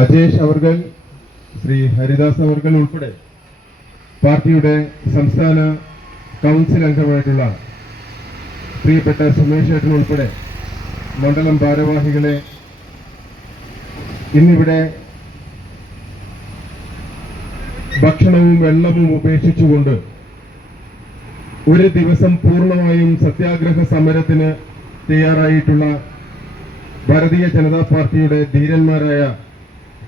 അജേഷ് അവർകൾ, ശ്രീ ഹരിദാസ് അവർകൾ ഉൾപ്പെടെ പാർട്ടിയുടെ സംസ്ഥാന കൗൺസിൽ അംഗമായിട്ടുള്ള പ്രിയപ്പെട്ട സുമേഷ് ഏട്ടൻ ഉൾപ്പെടെ മണ്ഡലം ഭാരവാഹികളെ, ഇന്നിവിടെ ഭക്ഷണവും വെള്ളവും ഉപേക്ഷിച്ചുകൊണ്ട് ഒരു ദിവസം പൂർണ്ണമായും സത്യാഗ്രഹ സമരത്തിന് തയ്യാറായിട്ടുള്ള ഭാരതീയ ജനതാ പാർട്ടിയുടെ ധീരന്മാരായ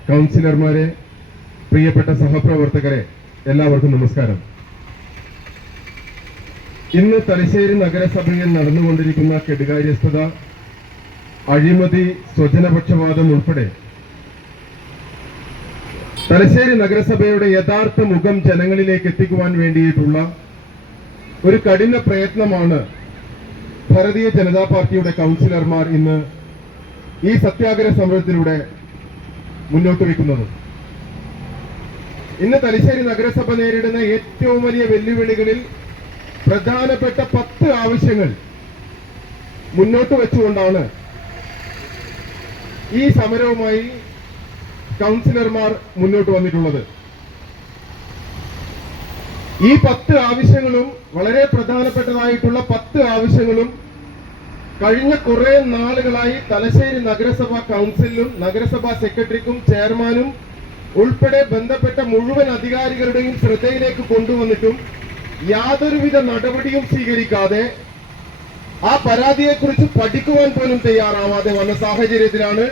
കൗൺസിലർമാരെ, പ്രിയപ്പെട്ട സഹപ്രവർത്തകരെ, എല്ലാവർക്കും നമസ്കാരം. ഇന്ന് തലശ്ശേരി നഗരസഭയിൽ നടന്നുകൊണ്ടിരിക്കുന്ന കെടുകാര്യസ്ഥത, അഴിമതി, സ്വജനപക്ഷപാതം ഉൾപ്പെടെ തലശ്ശേരി നഗരസഭയുടെ യഥാർത്ഥ മുഖം ജനങ്ങളിലേക്ക് എത്തിക്കുവാൻ വേണ്ടിയിട്ടുള്ള ഒരു കഠിന പ്രയത്നമാണ് ഭാരതീയ ജനതാ പാർട്ടിയുടെ കൗൺസിലർമാർ ഇന്ന് ഈ സത്യാഗ്രഹ സമരത്തിലൂടെ മുന്നോട്ട് വയ്ക്കുന്നത്. ഇന്ന് തലശ്ശേരി നഗരസഭ നേരിടുന്ന ഏറ്റവും വലിയ വെല്ലുവിളികളിൽ പ്രധാനപ്പെട്ട 10 ആവശ്യങ്ങൾ മുന്നോട്ട് വെച്ചുകൊണ്ടാണ് ഈ സമരവുമായി കൗൺസിലർമാർ മുന്നോട്ട് വന്നിട്ടുള്ളത്. ഈ 10 ആവശ്യങ്ങളും, വളരെ പ്രധാനപ്പെട്ടതായിട്ടുള്ള 10 ആവശ്യങ്ങളും കഴിഞ്ഞ കുറെ നാളുകളായി തലശ്ശേരി നഗരസഭാ കൗൺസിലിനും നഗരസഭാ സെക്രട്ടറിക്കും ചെയർമാനും ഉൾപ്പെടെ ബന്ധപ്പെട്ട മുഴുവൻ അധികാരികളുടെയും ശ്രദ്ധയിലേക്ക് കൊണ്ടുവന്നിട്ടും യാതൊരുവിധ നടപടിയും സ്വീകരിക്കാതെ ആ പരാതിയെക്കുറിച്ച് പഠിക്കുവാൻ പോലും തയ്യാറാവാതെ വന്ന സാഹചര്യത്തിലാണ്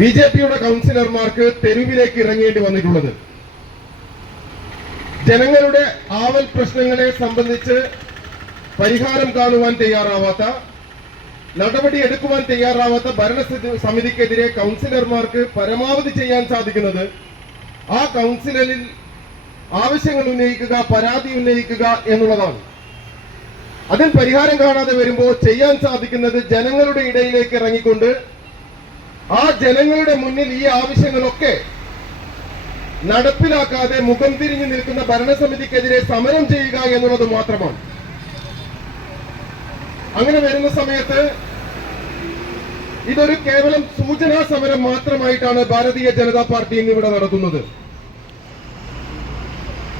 ബിജെപിയുടെ കൗൺസിലർമാർക്ക് തെരുവിലേക്ക് ഇറങ്ങേണ്ടി വന്നിട്ടുള്ളത്. ജനങ്ങളുടെ ആവൽ പ്രശ്നങ്ങളെ സംബന്ധിച്ച് പരിഹാരം കാണുവാൻ തയ്യാറാവാത്ത, നടപടി എടുക്കുവാൻ തയ്യാറാവാത്ത ഭരണസമിതിക്കെതിരെ കൗൺസിലർമാർക്ക് പരമാവധി ചെയ്യാൻ സാധിക്കുന്നത് ആ കൗൺസിലിൽ ആവശ്യങ്ങൾ ഉന്നയിക്കുക, പരാതി ഉന്നയിക്കുക എന്നുള്ളതാണ്. അതിൽ പരിഹാരം കാണാതെ വരുമ്പോൾ ചെയ്യാൻ സാധിക്കുന്നത് ജനങ്ങളുടെ ഇടയിലേക്ക് ഇറങ്ങിക്കൊണ്ട് ആ ജനങ്ങളുടെ മുന്നിൽ ഈ ആവശ്യങ്ങളൊക്കെ നടപ്പിലാക്കാതെ മുഖം തിരിഞ്ഞു നിൽക്കുന്ന ഭരണസമിതിക്കെതിരെ സമരം ചെയ്യുക എന്നുള്ളത് മാത്രമാണ്. അങ്ങനെ വരുന്ന സമയത്ത് ഇതൊരു കേവലം സൂചനാ സമരം മാത്രമായിട്ടാണ് ഭാരതീയ ജനതാ പാർട്ടി ഇന്നിവിടെ നടത്തുന്നത്.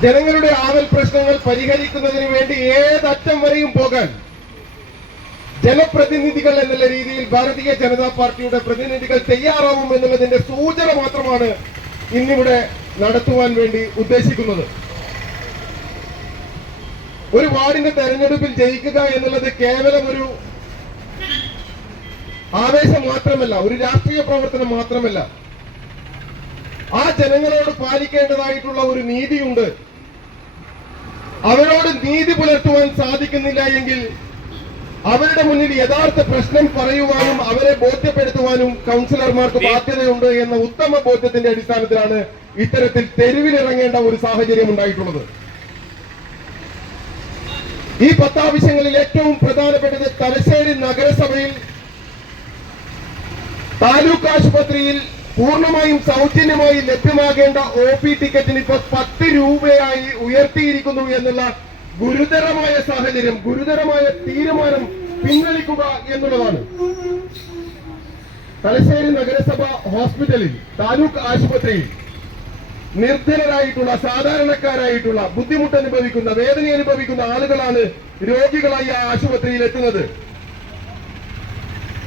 ജനങ്ങളുടെ ആവൽ പ്രശ്നങ്ങൾ പരിഹരിക്കുന്നതിന് വേണ്ടി ഏതറ്റം വരെയും പോകാൻ ജനപ്രതിനിധികൾ എന്നുള്ള രീതിയിൽ ഭാരതീയ ജനതാ പാർട്ടിയുടെ പ്രതിനിധികൾ തയ്യാറാവും എന്നുള്ളതിന്റെ സൂചന മാത്രമാണ് ഇന്നിവിടെ നടത്തുവാൻ വേണ്ടി ഉദ്ദേശിക്കുന്നത്. ഒരു വാർഡിന്റെ തെരഞ്ഞെടുപ്പിൽ ജയിക്കുക എന്നുള്ളത് കേവലം ഒരു ആവേശം മാത്രമല്ല, ഒരു രാഷ്ട്രീയ പ്രവർത്തനം മാത്രമല്ല. ആ ജനങ്ങളോട് പാലിക്കേണ്ടതായിട്ടുള്ള ഒരു നീതിയുണ്ട്. അവരോട് നീതി പുലർത്തുവാൻ സാധിക്കുന്നില്ല എങ്കിൽ അവരുടെ മുന്നിൽ യഥാർത്ഥ പ്രശ്നം പറയുവാനും അവരെ ബോധ്യപ്പെടുത്തുവാനും കൗൺസിലർമാർക്ക് ബാധ്യതയുണ്ട് എന്ന ഉത്തമ ബോധ്യത്തിന്റെ അടിസ്ഥാനത്തിലാണ് ഇത്തരത്തിൽ തെരുവിലിറങ്ങേണ്ട ഒരു സാഹചര്യം ഉണ്ടായിട്ടുള്ളത്. ഈ 10 ആവശ്യങ്ങളിൽ ഏറ്റവും പ്രധാനപ്പെട്ടത് തലശ്ശേരി നഗരസഭയിൽ താലൂക്ക് ആശുപത്രിയിൽ പൂർണ്ണമായും സൗജന്യമായി ലഭ്യമാകേണ്ട OP ടിക്കറ്റിന് ഇപ്പോൾ 10 രൂപയായി ഉയർത്തിയിരിക്കുന്നു എന്നുള്ള ഗുരുതരമായ സാഹചര്യം, ഗുരുതരമായ തീരുമാനം പിൻവലിക്കുക എന്നുള്ളതാണ്. തലശ്ശേരി നഗരസഭ ഹോസ്പിറ്റലിൽ, താലൂക്ക് ആശുപത്രിയിൽ നിർധനരായിട്ടുള്ള, സാധാരണക്കാരായിട്ടുള്ള, ബുദ്ധിമുട്ട് അനുഭവിക്കുന്ന, വേദന അനുഭവിക്കുന്ന ആളുകളാണ് രോഗികളായി ആ ആശുപത്രിയിൽ എത്തുന്നത്.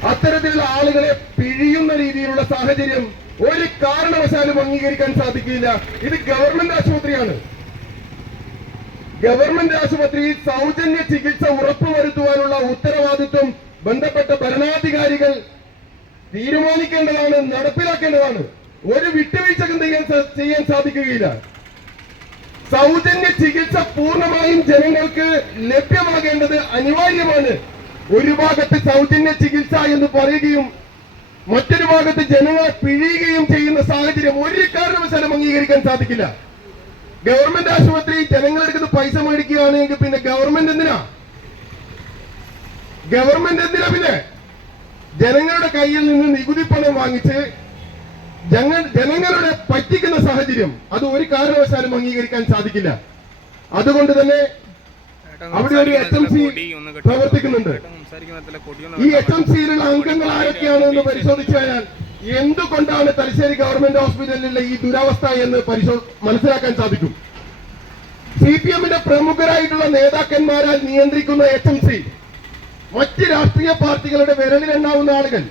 അത്തരത്തിലുള്ള ആളുകളെ പിഴിയുന്ന രീതിയിലുള്ള സാഹചര്യം ഒരു കാരണവശാലും അംഗീകരിക്കാൻ സാധിക്കില്ല. ഇത് ഗവൺമെന്റ് ആശുപത്രിയാണ്. ഗവൺമെന്റ് ആശുപത്രിയിൽ സൗജന്യ ചികിത്സ ഉറപ്പുവരുത്തുവാനുള്ള ഉത്തരവാദിത്വം ബന്ധപ്പെട്ട ഭരണാധികാരികൾ തീരുമാനിക്കേണ്ടതാണ്, നടപ്പിലാക്കേണ്ടതാണ്. ഒരു വിട്ടുവീഴ്ചക്കും ചെയ്യാൻ സാധിക്കുകയില്ല. സൗജന്യ ചികിത്സ പൂർണ്ണമായും ജനങ്ങൾക്ക് ലഭ്യമാകേണ്ടത് അനിവാര്യമാണ്. ഒരു ഭാഗത്ത് സൗജന്യ ചികിത്സ എന്ന് പറയുകയും മറ്റൊരു ഭാഗത്ത് ജനങ്ങളെ പിഴിയുകയും ചെയ്യുന്ന സാഹചര്യം ഒരു കാരണവശാലും അംഗീകരിക്കാൻ സാധിക്കില്ല. ഗവൺമെന്റ് ആശുപത്രി ജനങ്ങളെടുക്കുന്ന പൈസ മേടിക്കുകയാണെങ്കിൽ പിന്നെ ഗവൺമെന്റ് എന്തിനാ പിന്നെ ജനങ്ങളുടെ കയ്യിൽ നിന്ന് നികുതി പണം വാങ്ങിച്ച് ജനങ്ങളുടെ പറ്റിക്കുന്ന സാഹചര്യം അത് ഒരു കാരണവശാലും അംഗീകരിക്കാൻ സാധിക്കില്ല. അതുകൊണ്ട് തന്നെ അവിടെ ഒരു HMC പ്രവർത്തിക്കുന്നുണ്ട്. ഈ HMCയിലുള്ള അംഗങ്ങൾ ആരൊക്കെയാണ് എന്ന് പരിശോധിച്ചു കഴിഞ്ഞാൽ എന്തുകൊണ്ടാണ് തലശ്ശേരി ഗവൺമെന്റ് ഹോസ്പിറ്റലിലെ ഈ ദുരവസ്ഥ എന്ന് മനസ്സിലാക്കാൻ സാധിക്കും. CPM-ന്റെ പ്രമുഖരായിട്ടുള്ള നേതാക്കന്മാരാൽ നിയന്ത്രിക്കുന്ന HMC മറ്റ് രാഷ്ട്രീയ പാർട്ടികളുടെ വിരലിലെണ്ണാവുന്ന ആളുകൾ,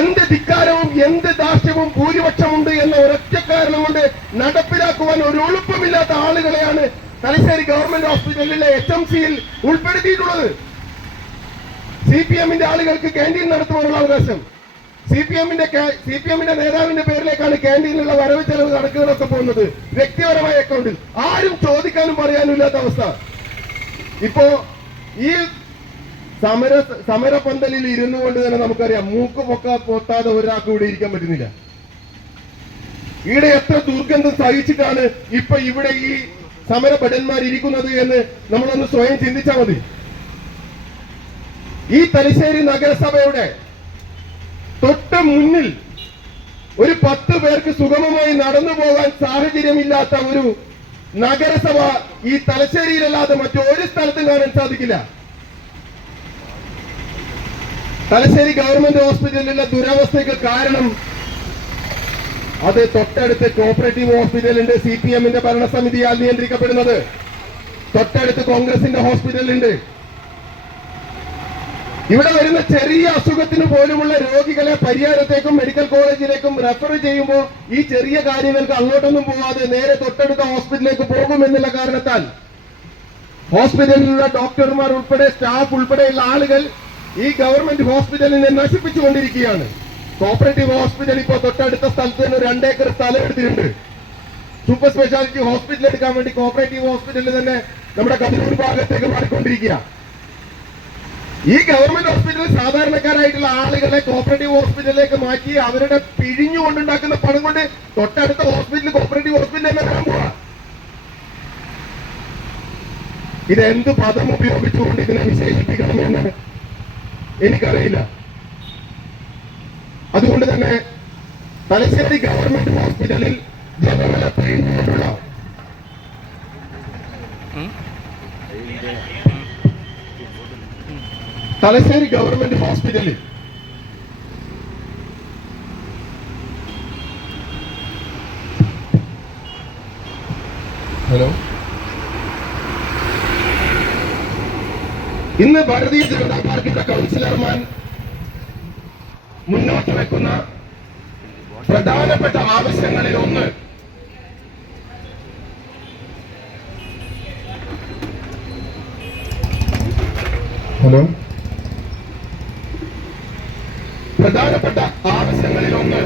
എന്ത് ധിക്കാരവും എന്ത് ദാർഷ്ട്യവും ഭൂരിപക്ഷമുണ്ട് എന്ന ഒരൊറ്റ കാരണം കൊണ്ട് നടപ്പിലാക്കുവാൻ ഒരു എളുപ്പമില്ലാത്ത ആളുകളെയാണ് തലശ്ശേരി ഗവൺമെന്റ് ഹോസ്പിറ്റലിലെ HMC-യിൽ ഉൾപ്പെടുത്തിയിട്ടുള്ളത്. CPM-ന്റെ ആളുകൾക്ക് ക്യാൻറ്റീൻ നടത്തുവാനുള്ള അവകാശം, CPM-ന്റെ നേതാവിന്റെ പേരിലേക്കാണ് ക്യാൻറ്റീനിലുള്ള വരവ് ചെലവ് കണക്കുകളൊക്കെ പോകുന്നത് വ്യക്തിപരമായ അക്കൗണ്ടിൽ. ആരും ചോദിക്കാനും പറയാനും ഇല്ലാത്ത അവസ്ഥ. ഇപ്പോ ഈ സമരപന്തലിൽ ഇരുന്നു കൊണ്ട് തന്നെ നമുക്കറിയാം, മൂക്ക് പൊത്താതെ ഒരാൾക്ക് ഇവിടെ ഇരിക്കാൻ പറ്റുന്നില്ല. ഇവിടെ എത്ര ദുർഗന്ധം സഹിച്ചിട്ടാണ് ഇപ്പൊ ഇവിടെ ഈ സമരഭടന്മാർ ഇരിക്കുന്നത് എന്ന് നമ്മളൊന്ന് സ്വയം ചിന്തിച്ചാൽ മതി. ഈ തലശ്ശേരി നഗരസഭയുടെ തൊട്ട് മുന്നിൽ ഒരു 10 പേർക്ക് സുഗമമായി നടന്നു പോകാൻ സാഹചര്യമില്ലാത്ത ഒരു നഗരസഭ ഈ തലശ്ശേരിയിലല്ലാതെ മറ്റൊരു സ്ഥലത്തും കാണാൻ സാധിക്കില്ല. തലശ്ശേരി ഗവൺമെന്റ് ഹോസ്പിറ്റലിലെ ദുരവസ്ഥയ്ക്ക് കാരണം അത് തൊട്ടടുത്ത് കോപ്പറേറ്റീവ് ഹോസ്പിറ്റലുണ്ട്, CPM-ന്റെ ഭരണസമിതിയാൽ നിയന്ത്രിക്കപ്പെടുന്നത്. തൊട്ടടുത്ത് കോൺഗ്രസിന്റെ ഹോസ്പിറ്റലുണ്ട്. ഇവിടെ വരുന്ന ചെറിയ അസുഖത്തിന് പോലുമുള്ള രോഗികളെ പരിയാരത്തേക്കും മെഡിക്കൽ കോളേജിലേക്കും റെഫർ ചെയ്യുമ്പോൾ ഈ ചെറിയ കാര്യങ്ങൾക്ക് അങ്ങോട്ടൊന്നും പോവാതെ നേരെ തൊട്ടടുത്ത ഹോസ്പിറ്റലിലേക്ക് പോകുമെന്നുള്ള കാരണത്താൽ ഹോസ്പിറ്റലിലുള്ള ഡോക്ടർമാർ ഉൾപ്പെടെ സ്റ്റാഫ് ഉൾപ്പെടെയുള്ള ആളുകൾ ഈ ഗവൺമെന്റ് ഹോസ്പിറ്റലിനെ നശിപ്പിച്ചുകൊണ്ടിരിക്കുകയാണ്. കോപ്പറേറ്റീവ് ഹോസ്പിറ്റൽ ഇപ്പോൾ തൊട്ടടുത്ത സ്ഥലത്ത് തന്നെ 2 ഏക്കർ സ്ഥലം എടുത്തിട്ടുണ്ട്. സൂപ്പർ സ്പെഷ്യാലിറ്റി ഹോസ്പിറ്റൽ എടുക്കാൻ വേണ്ടി കോപ്പറേറ്റീവ് ഹോസ്പിറ്റലിൽ തന്നെ നമ്മുടെ കണ്ണൂർ ഭാഗത്തേക്ക് മാറിക്കൊണ്ടിരിക്കുക. ഈ ഗവൺമെന്റ് ഹോസ്പിറ്റലിൽ സാധാരണക്കാരായിട്ടുള്ള ആളുകളെ കോപ്പറേറ്റീവ് ഹോസ്പിറ്റലിലേക്ക് മാറ്റി അവരുടെ പിഴിഞ്ഞുകൊണ്ടുണ്ടാക്കുന്ന പണം കൊണ്ട് തൊട്ടടുത്ത ഹോസ്പിറ്റൽ കോപ്പറേറ്റീവ് ഹോസ്പിറ്റൽ തന്നെ വരാൻ പോവാ. ഇതെന്ത് പദം ഉപയോഗിച്ചുകൊണ്ട് ഇതിനെ വിശേഷിപ്പിക്കണമെന്ന് എനിക്കറിയില്ല. അതുകൊണ്ട് തന്നെ തലശ്ശേരി ഗവൺമെന്റ് ഹോസ്പിറ്റലിൽ ജനങ്ങളെ പിഴിഞ്ഞുകൊണ്ടുള്ള തലശ്ശേരി ഗവൺമെന്റ് ഹോസ്പിറ്റലിൽ ഇന്ന് ഭാരതീയ ജനതാ പാർട്ടിയുടെ കൗൺസിലർമാർ മുന്നോട്ട് വെക്കുന്ന പ്രധാനപ്പെട്ട ആവശ്യങ്ങളിൽ ഒന്ന് പ്രധാനപ്പെട്ട ആവശ്യങ്ങളിലൊന്ന്